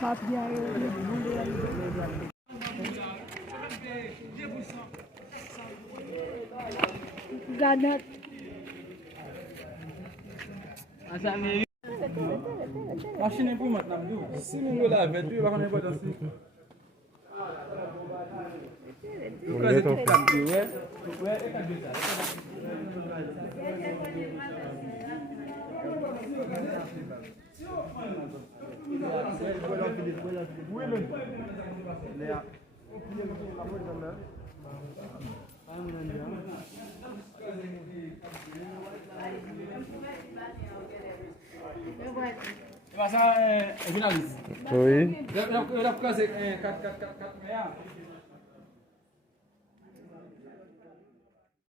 Papo de água. Ganat. Machine pou mat nam dou. Si moun yo la vet, yo baka mwen potan si. Yo kaze tou kap di, we. We, e ka di sa. Oui. Eu já por causa 4 meia.